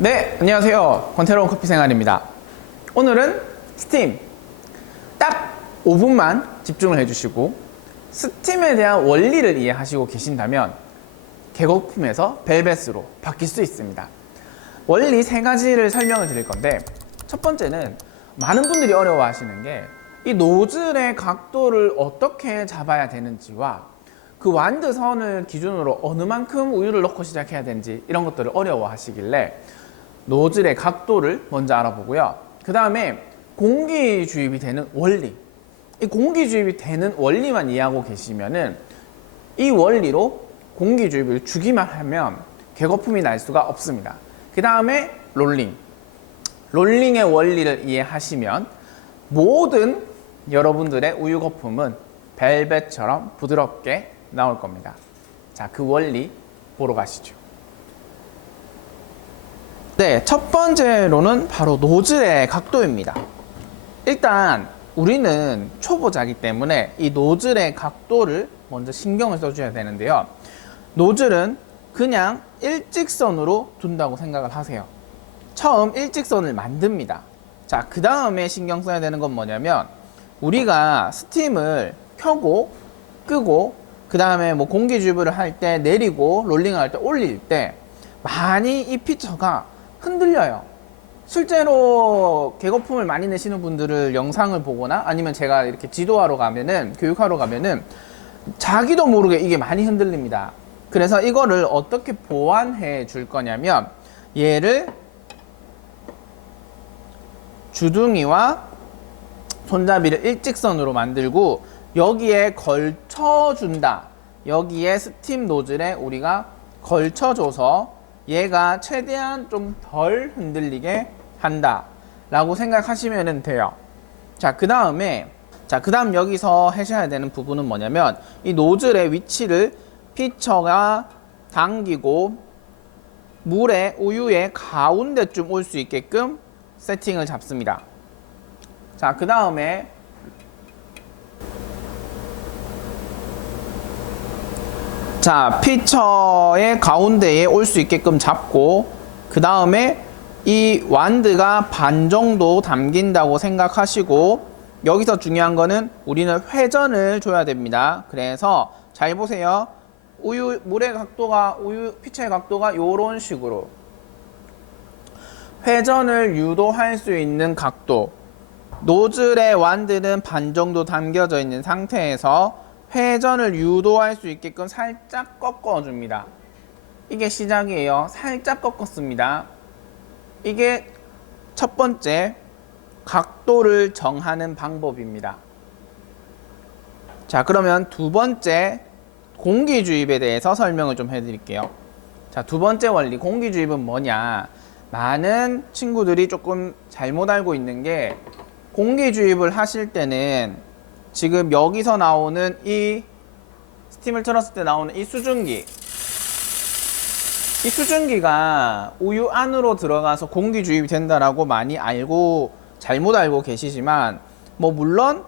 네, 안녕하세요. 권태로운 커피 생활입니다. 오늘은 스팀 딱 5분만 집중을 해주시고 스팀에 대한 원리를 이해하시고 계신다면 계거품에서 벨벳으로 바뀔 수 있습니다. 원리 3가지를 설명을 드릴 건데, 첫 번째는 많은 분들이 어려워하시는 게 이 노즐의 각도를 어떻게 잡아야 되는지와 그 완드 선을 기준으로 어느 만큼 우유를 넣고 시작해야 되는지, 이런 것들을 어려워하시길래 노즐의 각도를 먼저 알아보고요. 그 다음에 공기 주입이 되는 원리, 이 공기 주입이 되는 원리만 이해하고 계시면은 이 원리로 공기 주입을 주기만 하면 계거품이 날 수가 없습니다. 그 다음에 롤링의 원리를 이해하시면 모든 여러분들의 우유 거품은 벨벳처럼 부드럽게 나올 겁니다. 자, 그 원리 보러 가시죠. 네, 첫 번째로는 바로 노즐의 각도입니다. 일단 우리는 초보자이기 때문에 이 노즐의 각도를 먼저 신경을 써줘야 되는데요. 노즐은 그냥 일직선으로 둔다고 생각을 하세요. 처음 일직선을 만듭니다. 자, 그 다음에 신경 써야 되는 건 뭐냐면, 우리가 스팀을 켜고 끄고 그 다음에 뭐 공기 주입을 할 때 내리고 롤링을 할 때 올릴 때 많이 이 피처가 흔들려요. 실제로 계거품을 많이 내시는 분들을 영상을 보거나 아니면 제가 이렇게 지도하러 가면은, 교육하러 가면은 자기도 모르게 이게 많이 흔들립니다. 그래서 이거를 어떻게 보완해 줄 거냐면, 얘를 주둥이와 손잡이를 일직선으로 만들고 여기에 걸쳐준다. 여기에 스팀 노즐에 우리가 걸쳐줘서 얘가 최대한 좀 덜 흔들리게 한다 라고 생각하시면 돼요. 자, 그 다음 여기서 하셔야 되는 부분은 뭐냐면, 이 노즐의 위치를 피처가 당기고 물에 우유의 가운데쯤 올 수 있게끔 세팅을 잡습니다. 자, 그 다음에 피처의 가운데에 올 수 있게끔 잡고, 그 다음에 이 완드가 반 정도 담긴다고 생각하시고, 여기서 중요한 거는 우리는 회전을 줘야 됩니다. 그래서 잘 보세요. 물의 각도가, 피처의 각도가 이런 식으로 회전을 유도할 수 있는 각도, 노즐의 완드는 반 정도 담겨져 있는 상태에서 회전을 유도할 수 있게끔 살짝 꺾어줍니다. 이게 시작이에요. 살짝 꺾었습니다. 이게 첫 번째 각도를 정하는 방법입니다. 자, 그러면 두 번째 공기 주입에 대해서 설명을 좀 해드릴게요. 자, 두 번째 원리, 공기 주입은 뭐냐? 많은 친구들이 조금 잘못 알고 있는 게, 공기 주입을 하실 때는 지금 여기서 나오는 이 스팀을 틀었을 때 나오는 이 수증기가 우유 안으로 들어가서 공기 주입이 된다라고 많이 잘못 알고 계시지만, 뭐 물론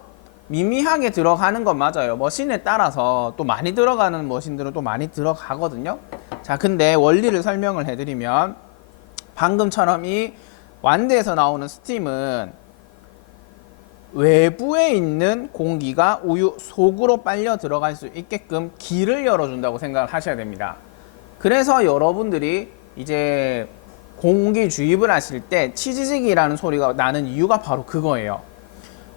미미하게 들어가는 건 맞아요. 머신에 따라서 또 많이 들어가는 머신들은 또 많이 들어가거든요. 자, 근데 원리를 설명을 해드리면, 방금처럼 이 완드에서 나오는 스팀은 외부에 있는 공기가 우유 속으로 빨려 들어갈 수 있게끔 길을 열어준다고 생각을 하셔야 됩니다. 그래서 여러분들이 이제 공기 주입을 하실 때 치지직이라는 소리가 나는 이유가 바로 그거예요.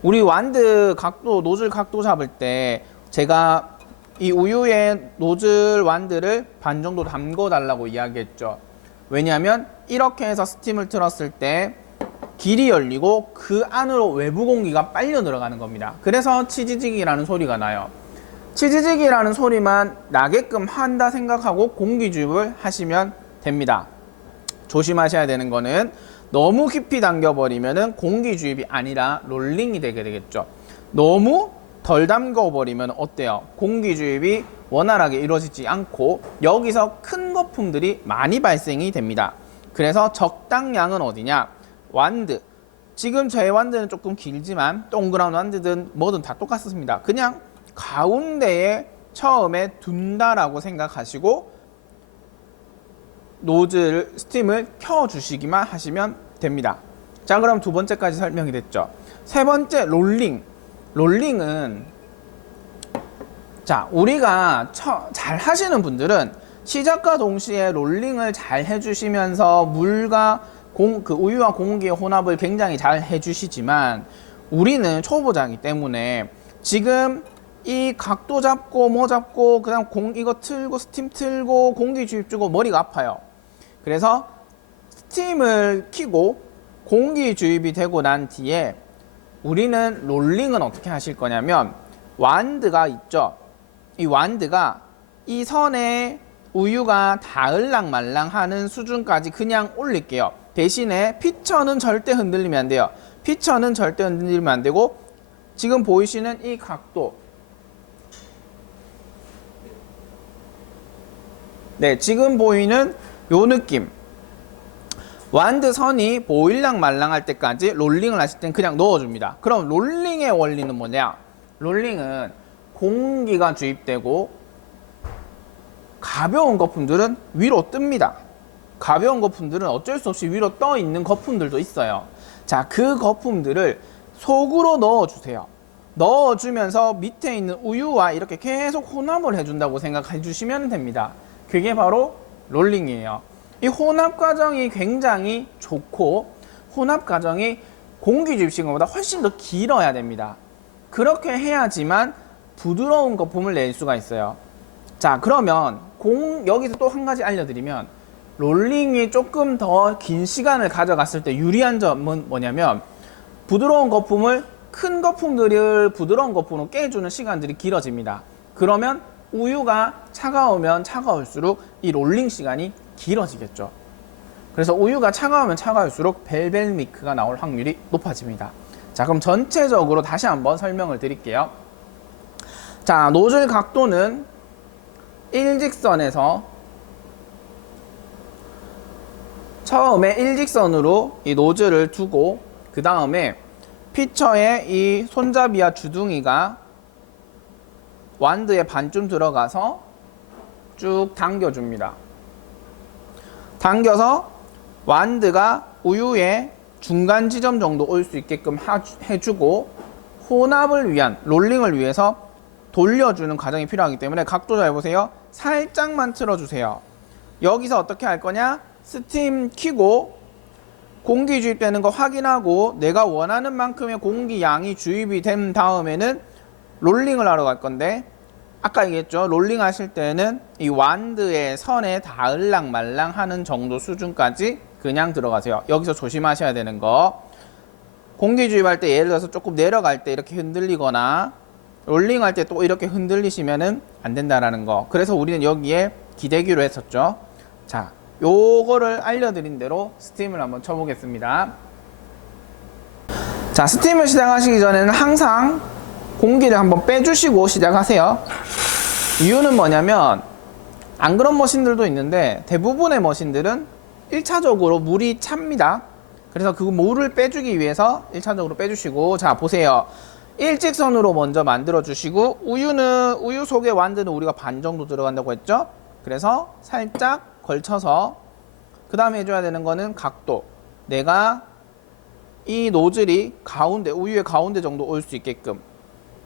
우리 완드 각도, 노즐 각도 잡을 때 제가 이 우유의 노즐 완드를 반 정도 담궈 달라고 이야기했죠. 왜냐하면 이렇게 해서 스팀을 틀었을 때 길이 열리고 그 안으로 외부 공기가 빨려 들어가는 겁니다. 그래서 치지직이라는 소리가 나요. 치지직이라는 소리만 나게끔 한다 생각하고 공기 주입을 하시면 됩니다. 조심하셔야 되는 거는, 너무 깊이 당겨버리면 공기 주입이 아니라 롤링이 되게 되겠죠. 너무 덜 담궈버리면 어때요? 공기 주입이 원활하게 이루어지지 않고 여기서 큰 거품들이 많이 발생이 됩니다. 그래서 적당량은 어디냐? 완드. 지금 제 완드는 조금 길지만 동그란 완드든 뭐든 다 똑같습니다. 그냥 가운데에 처음에 둔다라고 생각하시고 노즐 스팀을 켜주시기만 하시면 됩니다. 자, 그럼 두 번째까지 설명이 됐죠. 세 번째, 롤링. 롤링은 자, 우리가 잘 하시는 분들은 시작과 동시에 롤링을 잘 해주시면서 물과 그 우유와 공기의 혼합을 굉장히 잘 해주시지만, 우리는 초보자이기 때문에 지금 이 각도 잡고 뭐 잡고 그다음 이거 틀고 스팀 틀고 공기 주입 주고 머리가 아파요. 그래서 스팀을 켜고 공기 주입이 되고 난 뒤에 우리는 롤링은 어떻게 하실 거냐면, 완드가 있죠. 이 완드가 이 선에 우유가 닿을랑 말랑 하는 수준까지 그냥 올릴게요. 대신에 피처는 절대 흔들리면 안 돼요. 피처는 절대 흔들리면 안 되고, 지금 보이시는 이 각도, 네, 지금 보이는 요 느낌, 완드 선이 보일랑 말랑 할 때까지 롤링을 하실 땐 그냥 넣어줍니다. 그럼 롤링의 원리는 뭐냐? 롤링은 공기가 주입되고 가벼운 거품들은 위로 뜹니다. 가벼운 거품들은 어쩔 수 없이 위로 떠 있는 거품들도 있어요. 자, 그 거품들을 속으로 넣어주세요. 넣어주면서 밑에 있는 우유와 이렇게 계속 혼합을 해준다고 생각해 주시면 됩니다. 그게 바로 롤링이에요. 이 혼합 과정이 굉장히 좋고, 혼합 과정이 공기 주입 시간보다 훨씬 더 길어야 됩니다. 그렇게 해야지만 부드러운 거품을 낼 수가 있어요. 자, 그러면 여기서 또 한 가지 알려드리면, 롤링이 조금 더 긴 시간을 가져갔을 때 유리한 점은 뭐냐면, 부드러운 거품을 큰 거품들을 부드러운 거품으로 깨주는 시간들이 길어집니다. 그러면 우유가 차가우면 차가울수록 이 롤링 시간이 길어지겠죠. 그래서 우유가 차가우면 차가울수록 벨벳 밀크가 나올 확률이 높아집니다. 자, 그럼 전체적으로 다시 한번 설명을 드릴게요. 자, 노즐 각도는 일직선에서 처음에 일직선으로 이 노즐을 두고, 그 다음에 피처에 이 손잡이와 주둥이가 완드에 반쯤 들어가서 쭉 당겨줍니다. 당겨서 완드가 우유의 중간 지점 정도 올 수 있게끔 해주고, 혼합을 위한, 롤링을 위해서 돌려주는 과정이 필요하기 때문에 각도 잘 보세요. 살짝만 틀어주세요. 여기서 어떻게 할 거냐? 스팀 켜고 공기 주입되는 거 확인하고 내가 원하는 만큼의 공기 양이 주입이 된 다음에는 롤링을 하러 갈 건데, 아까 얘기했죠. 롤링 하실 때는 이 완드의 선에 닿을랑 말랑 하는 정도 수준까지 그냥 들어가세요. 여기서 조심하셔야 되는 거, 공기 주입할 때 예를 들어서 조금 내려갈 때 이렇게 흔들리거나 롤링 할 때 또 이렇게 흔들리시면은 안 된다라는 거. 그래서 우리는 여기에 기대기로 했었죠. 자, 요거를 알려드린 대로 스팀을 한번 쳐보겠습니다. 자, 스팀을 시작하시기 전에는 항상 공기를 한번 빼주시고 시작하세요. 이유는 뭐냐면, 안 그런 머신들도 있는데 대부분의 머신들은 1차적으로 물이 찹니다. 그래서 그 물을 빼주기 위해서 1차적으로 빼주시고, 자, 보세요. 일직선으로 먼저 만들어 주시고, 우유 속에 완드는 우리가 반 정도 들어간다고 했죠. 그래서 살짝 걸쳐서, 그 다음에 해줘야 되는 거는 각도, 내가 이 노즐이 가운데, 우유의 가운데 정도 올 수 있게끔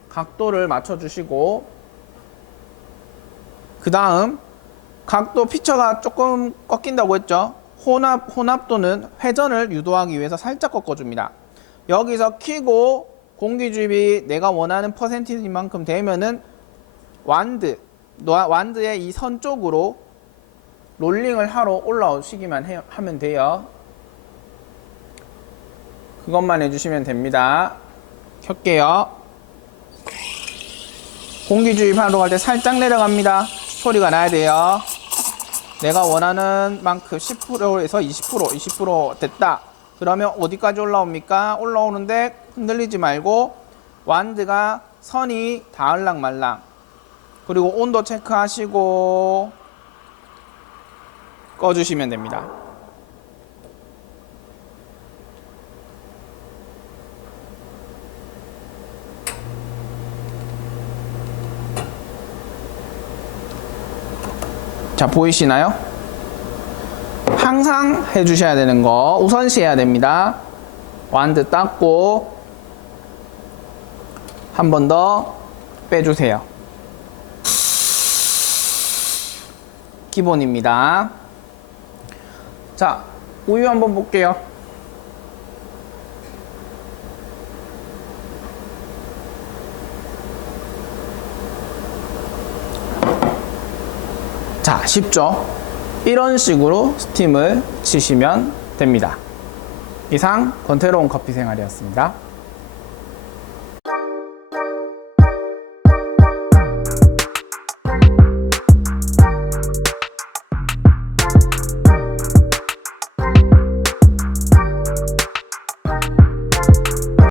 각도를 맞춰 주시고, 그 다음 각도, 피처가 조금 꺾인다고 했죠. 혼합도는 회전을 유도하기 위해서 살짝 꺾어줍니다. 여기서 켜고 공기 주입이 내가 원하는 퍼센티지만큼 되면은 완드의 이 선 쪽으로 롤링을 하러 올라오시기만 하면 돼요. 그것만 해주시면 됩니다. 켤게요. 공기 주입하러 갈 때 살짝 내려갑니다. 소리가 나야 돼요. 내가 원하는 만큼 10%에서 20% 됐다. 그러면 어디까지 올라옵니까? 올라오는데 흔들리지 말고 완드가 선이 닿을랑 말랑, 그리고 온도 체크하시고 꺼주시면 됩니다. 자, 보이시나요? 항상 해주셔야 되는 거 우선시해야 됩니다. 완드 닦고 한 번 더 빼주세요. 기본입니다. 자, 우유 한번 볼게요. 자, 쉽죠? 이런 식으로 스팀을 치시면 됩니다. 이상 권태로운 커피 생활이었습니다.